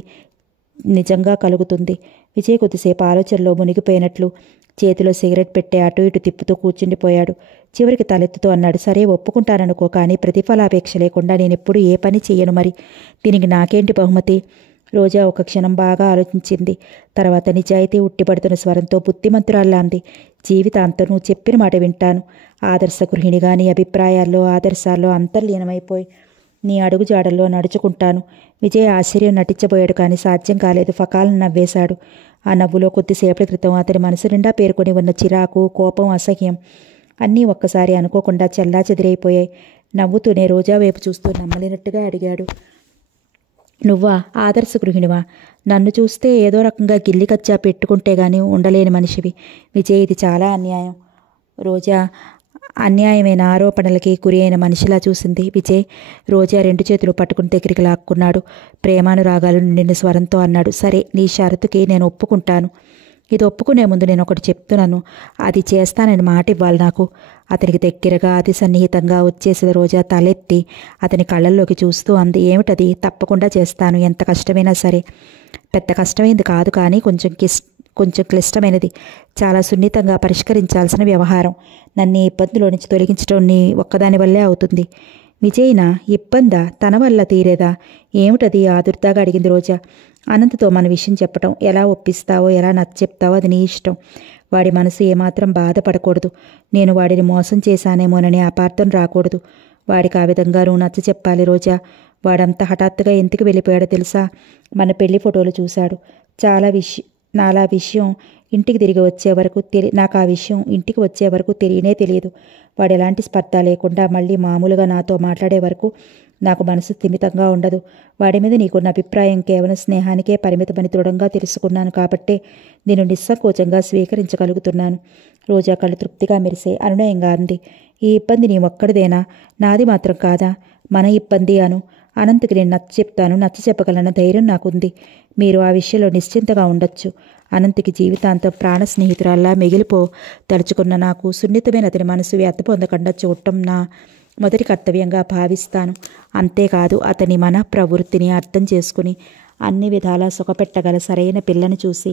నిజంగా కలుగుతుంది. విజయ్ కొద్దిసేపు ఆలోచనలో మునిగిపోయినట్లు చేతిలో సిగరెట్ పెట్టి అటు ఇటు తిప్పుతూ కూర్చుండిపోయాడు. చివరికి తలెత్తుతూ అన్నాడు, సరే ఒప్పుకుంటాననుకో, కానీ ప్రతిఫలాపేక్ష లేకుండా నేనెప్పుడు ఏ పని చెయ్యను. మరి దీనికి నాకేంటి బహుమతి? రోజా ఒక క్షణం బాగా ఆలోచించింది. తర్వాత నిజాయితీ ఉట్టిపడుతున్న స్వరంతో బుద్ధిమంతురాల్లా అంది, జీవితాంతం నువ్వు చెప్పిన మాట వింటాను. ఆదర్శ గృహిణిగా నీ అభిప్రాయాల్లో, ఆదర్శాల్లో అంతర్లీనమైపోయి నీ అడుగుజాడల్లో నడుచుకుంటాను. విజయ్ ఆశ్చర్యం నటించబోయాడు, కానీ సాధ్యం కాలేదు. ఫకాలను నవ్వేశాడు. ఆ నవ్వులో కొద్దిసేపటి క్రితం అతని మనసు నిండా పేర్కొని ఉన్న చిరాకు, కోపం, అసహ్యం అన్నీ ఒక్కసారి అనుకోకుండా చెల్లాచెదిరైపోయాయి. నవ్వుతూనే రోజా వైపు చూస్తూ నమ్మలేనట్టుగా అడిగాడు, నువ్వా ఆదర్శ గృహిణివా? నన్ను చూస్తే ఏదో రకంగా గిల్లికచ్చా పెట్టుకుంటే గానీ ఉండలేని మనిషివి. విజయ్, ఇది చాలా అన్యాయం. రోజా అన్యాయమైన ఆరోపణలకి గురి అయిన మనిషిలా చూసింది. విజయ్ రోజా రెండు చేతులు పట్టుకుని దగ్గరికి లాక్కున్నాడు. ప్రేమానురాగాలు నిండిన స్వరంతో అన్నాడు, సరే, నీ షరతుకి నేను ఒప్పుకుంటాను. ఇది ఒప్పుకునే ముందు నేను ఒకటి చెప్తున్నాను. అది చేస్తానని మాట ఇవ్వాలి నాకు. అతనికి దగ్గరగా అతి సన్నిహితంగా వచ్చేసిన రోజా తలెత్తి అతని కళ్ళల్లోకి చూస్తూ అంది, ఏమిటది? తప్పకుండా చేస్తాను, ఎంత కష్టమైనా సరే. పెద్ద కష్టమైంది కాదు, కానీ కొంచెం క్లిష్టమైనది. చాలా సున్నితంగా పరిష్కరించాల్సిన వ్యవహారం. నన్ను ఈ ఇబ్బందిలో నుంచి తొలగించడం నీ ఒక్కదాని వల్లే అవుతుంది. విజయ్నా? ఇబ్బందా? తన వల్ల తీరేదా? ఏమిటది? ఆదుర్దాగా అడిగింది రోజా. అనంతతో మన విషయం చెప్పటం. ఎలా ఒప్పిస్తావో, ఎలా నచ్చచెప్తావో అది నీ ఇష్టం. వాడి మనసు ఏమాత్రం బాధపడకూడదు. నేను వాడిని మోసం చేశానేమోనని అపార్థం రాకూడదు. వాడికి ఆ విధంగా నువ్వు నచ్చ చెప్పాలి రోజా. వాడంత హఠాత్తుగా ఎందుకు వెళ్ళిపోయాడో తెలుసా? మన పెళ్లి ఫోటోలు చూశాడు. నాలా విషయం ఇంటికి తిరిగి వచ్చే వరకు నాకు ఆ విషయం ఇంటికి వచ్చే వరకు తెలియనే తెలియదు. వాడు ఎలాంటి స్పర్ధ లేకుండా మళ్ళీ మామూలుగా నాతో మాట్లాడే వరకు నాకు మనసు స్థిమితంగా ఉండదు. వాడి మీద నీకున్న అభిప్రాయం కేవలం స్నేహానికే పరిమితమని దృఢంగా తెలుసుకున్నాను కాబట్టే నేను నిస్సంకోచంగా స్వీకరించగలుగుతున్నాను. రోజా కళ్ళు తృప్తిగా మెరిసే అనునయంగా అంది, ఈ ఇబ్బంది నీ ఒక్కడిదేనా? నాది మాత్రం కాదా? మన ఇబ్బంది అను. అనంతకి నేను నచ్చ చెప్పగలన్న ధైర్యం నాకుంది. మీరు ఆ విషయంలో నిశ్చింతగా ఉండొచ్చు. అనంతకి జీవితాంతం ప్రాణ స్నేహితురాల్లా తలుచుకున్న నాకు సున్నితమైన అతని మనసు వ్యర్థ పొందకుండా చూడటం నా మొదటి కర్తవ్యంగా భావిస్తాను. అంతేకాదు, అతని మన ప్రవృత్తిని అర్థం చేసుకుని అన్ని విధాలా సుఖపెట్టగల సరైన పిల్లని చూసి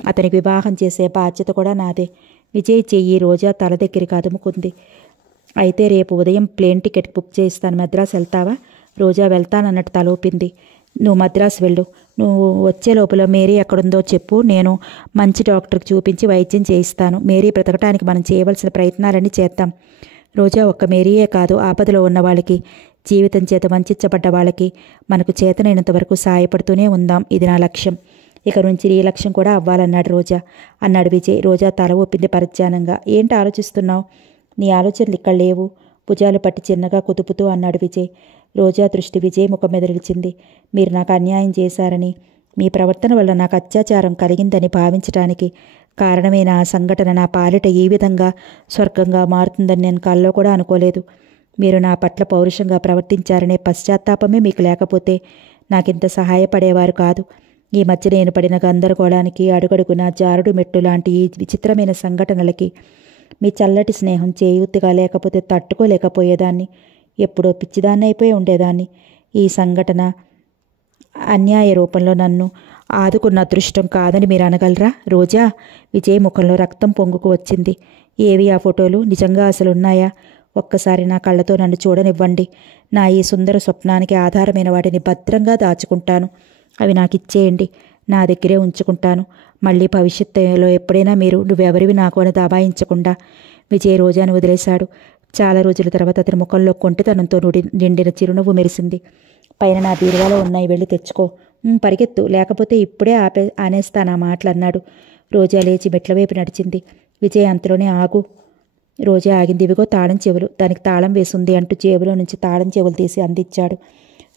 అతనికి వివాహం చేసే బాధ్యత కూడా నాదే. విజయ్ చెయ్యి రోజా తల దగ్గరికి అదుముకుంది. అయితే రేపు ఉదయం ప్లేన్ టికెట్ బుక్ చేయిస్తాను. మద్రాసు వెళ్తావా? రోజా వెళ్తానన్నట్టు తలూపింది. నువ్వు మద్రాసు వెళ్ళు. నువ్వు వచ్చే లోపల మేరీ ఎక్కడుందో చెప్పు. నేను మంచి డాక్టర్కి చూపించి వైద్యం చేయిస్తాను. మేరీ బ్రతకటానికి మనం చేయవలసిన ప్రయత్నాలన్నీ చేద్దాం. రోజా ఒక్క మేరీయే కాదు, ఆపదలో ఉన్న వాళ్ళకి, జీవితం చేత వంచబడ్డ వాళ్ళకి మనకు చేతనైనంత వరకు సాయపడుతూనే ఉందాం. ఇది నా లక్ష్యం. ఇక నుంచి నీ లక్ష్యం కూడా అవ్వాలన్నాడు విజయ్. రోజా తల ఊపింది పరధ్యానంగా. ఏంటి ఆలోచిస్తున్నావు? నీ ఆలోచనలు ఇక్కడ లేవు. భుజాలు పట్టి చిన్నగా కుదుపుతూ అన్నాడు విజయ్. రోజా దృష్టి విజయ్ ముఖం మీద నిలిచింది. మీరు నాకు అన్యాయం చేశారని, మీ ప్రవర్తన వల్ల నాకు అత్యాచారం కలిగిందని భావించటానికి కారణమైన ఆ సంఘటన నా పాలిట ఈ విధంగా స్వర్గంగా మారుతుందని నేను కల్లో కూడా అనుకోలేదు. మీరు నా పట్ల పౌరుషంగా ప్రవర్తించారనే పశ్చాత్తాపమే మీకు లేకపోతే నాకింత సహాయపడేవారు కాదు. ఈ మధ్య నేను పడిన గందరగోళానికి, అడుగడుగున జారుడు మెట్టు లాంటి ఈ విచిత్రమైన సంఘటనలకి మీ చల్లటి స్నేహం చేయూతిగా లేకపోతే తట్టుకోలేకపోయేదాన్ని. ఎప్పుడో పిచ్చిదాన్ని అయిపోయి ఉండేదాన్ని. ఈ సంఘటన అన్యాయ రూపంలో నన్ను ఆదుకున్న అదృష్టం కాదని మీరు అనగలరా? రోజా, విజయ్ ముఖంలో రక్తం పొంగుకు వచ్చింది. ఏవి ఆ ఫోటోలు? నిజంగా అసలున్నాయా? ఒక్కసారి నా కళ్ళతో నన్ను చూడనివ్వండి. నా ఈ సుందర స్వప్నానికి ఆధారమైన వాటిని భద్రంగా దాచుకుంటాను. అవి నాకు ఇచ్చేయండి. నా దగ్గరే ఉంచుకుంటాను. మళ్ళీ భవిష్యత్తులో ఎప్పుడైనా నువ్వెవరివి నాకు అని దబాయించకుండా విజయ్ రోజాను వదిలేశాడు. చాలా రోజుల తర్వాత అతని ముఖంలో కొంటితనంతో నిండిన చిరునవ్వు మెరిసింది. పైన నా బీరువాలో ఉన్నాయి, వెళ్ళి తెచ్చుకో. పరిగెత్తు, లేకపోతే ఇప్పుడే ఆనేస్తానా మాటలు అన్నాడు. రోజా లేచి మెట్ల వైపు నడిచింది. విజయ్ అంతలోనే ఆగు. రోజా ఆగింది. ఇవిగో తాళం చెవులు, దానికి తాళం వేసుంది అంటూ జేబులో నుంచి తాళం చెవులు తీసి అందించాడు.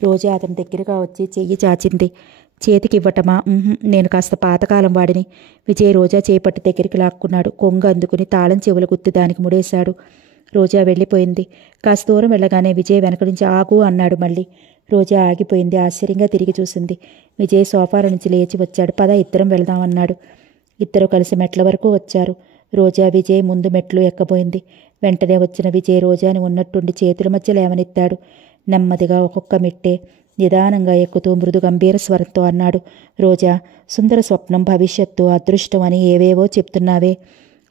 రోజా అతని దగ్గరగా వచ్చి చెయ్యి చాచింది. చేతికి ఇవ్వటమా? నేను కాస్త పాతకాలం వాడిని. విజయ్ రోజా చేపట్టి దగ్గరికి లాక్కున్నాడు. కొంగు అందుకుని తాళం చెవులు గుత్తి దానికి ముడేశాడు. రోజా వెళ్ళిపోయింది. కాస్త దూరం వెళ్ళగానే విజయ్ వెనక నుంచి ఆగు అన్నాడు మళ్ళీ. రోజా ఆగిపోయింది. ఆశ్చర్యంగా తిరిగి చూసింది. విజయ్ సోఫాల నుంచి లేచి వచ్చాడు. పద ఇద్దరం వెళదామన్నాడు. ఇద్దరు కలిసి మెట్ల వరకు వచ్చారు. రోజా విజయ్ ముందు మెట్లు ఎక్కబోయింది. వెంటనే వచ్చిన విజయ్ రోజాని ఉన్నట్టుండి చేతుల మధ్య లేవనెత్తాడు. నెమ్మదిగా ఒక్కొక్క మెట్టే నిదానంగా ఎక్కుతూ మృదు గంభీర స్వరంతో అన్నాడు. రోజా, సుందర స్వప్నం, భవిష్యత్తు, అదృష్టం అని ఏవేవో చెప్తున్నావే,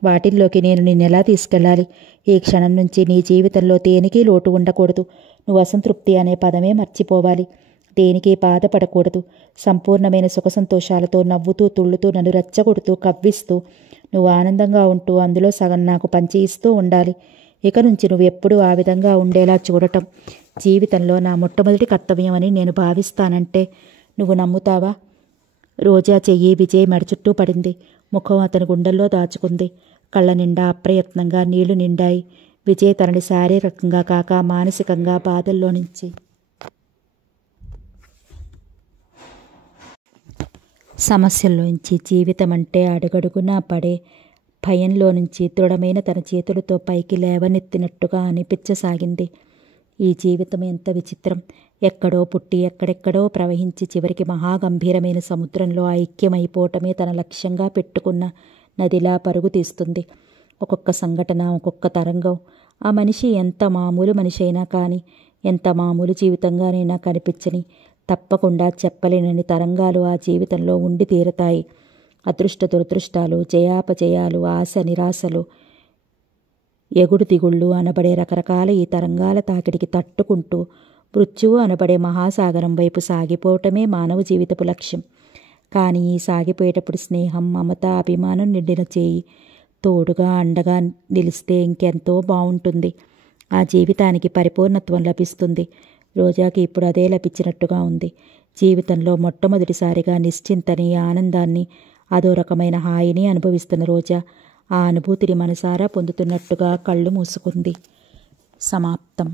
వాటిల్లోకి నేను నిన్నెలా తీసుకెళ్ళాలి? ఈ క్షణం నుంచి నీ జీవితంలో దేనికి లోటు ఉండకూడదు. నువ్వు అసంతృప్తి అనే పదమే మర్చిపోవాలి. దేనికి బాధపడకూడదు. సంపూర్ణమైన సుఖ సంతోషాలతో నవ్వుతూ తుళ్ళుతూ నన్ను రెచ్చగొడుతూ కవ్విస్తూ నువ్వు ఆనందంగా ఉంటూ అందులో సగం నాకు పంచి ఇస్తూ ఉండాలి. ఇక నుంచి నువ్వెప్పుడూ ఆ విధంగా ఉండేలా చూడటం జీవితంలో నా మొట్టమొదటి కర్తవ్యం అని నేను భావిస్తానంటే నువ్వు నమ్ముతావా? రోజా చెయ్యి విజయ్ మెడ చుట్టూ పడింది. ముఖం అతని గుండెల్లో దాచుకుంది. కళ్ళ నిండా అప్రయత్నంగా నీళ్లు నిండాయి. విజయ్ తనని శారీరకంగా కాక మానసికంగా బాధల్లో నుంచి సమస్యల్లోంచి జీవితం అంటే అడుగడుగునా పడే భయంలో నుంచి దృఢమైన తన చేతులతో పైకి లేవనెత్తినట్టుగా అనిపించసాగింది. ఈ జీవితం ఎంత విచిత్రం! ఎక్కడో పుట్టి ఎక్కడెక్కడో ప్రవహించి చివరికి మహాగంభీరమైన సముద్రంలో ఐక్యమైపోవటమే తన లక్ష్యంగా పెట్టుకున్న నదిలా పరుగు తీస్తుంది. ఒక్కొక్క సంఘటన, ఒక్కొక్క తరంగం. ఆ మనిషి ఎంత మామూలు మనిషి అయినా కానీ, ఎంత మామూలు జీవితంగానైనా కనిపించని, తప్పకుండా చెప్పలేనని తరంగాలు ఆ జీవితంలో ఉండి తీరతాయి. అదృష్ట దురదృష్టాలు, జయాపజయాలు, ఆశ నిరాశలు, ఎగుడు దిగుళ్ళు అనబడే రకరకాల ఈ తరంగాల తాకిడికి తట్టుకుంటూ మృత్యువు అనబడే మహాసాగరం వైపు సాగిపోవటమే మానవ జీవితపు లక్ష్యం. కానీ ఈ సాగిపోయేటప్పుడు స్నేహం, మమత, అభిమానం నిండిన చేయి తోడుగా అండగా నిలిస్తే ఇంకెంతో బాగుంటుంది. ఆ జీవితానికి పరిపూర్ణత్వం లభిస్తుంది. రోజాకి ఇప్పుడు అదే లభించినట్టుగా ఉంది. జీవితంలో మొట్టమొదటిసారిగా నిశ్చింతని, ఆనందాన్ని, అదో రకమైన హాయిని అనుభవిస్తున్న రోజా ఆ అనుభూతిని మనసారా పొందుతున్నట్టుగా కళ్ళు మూసుకుంది. సమాప్తం.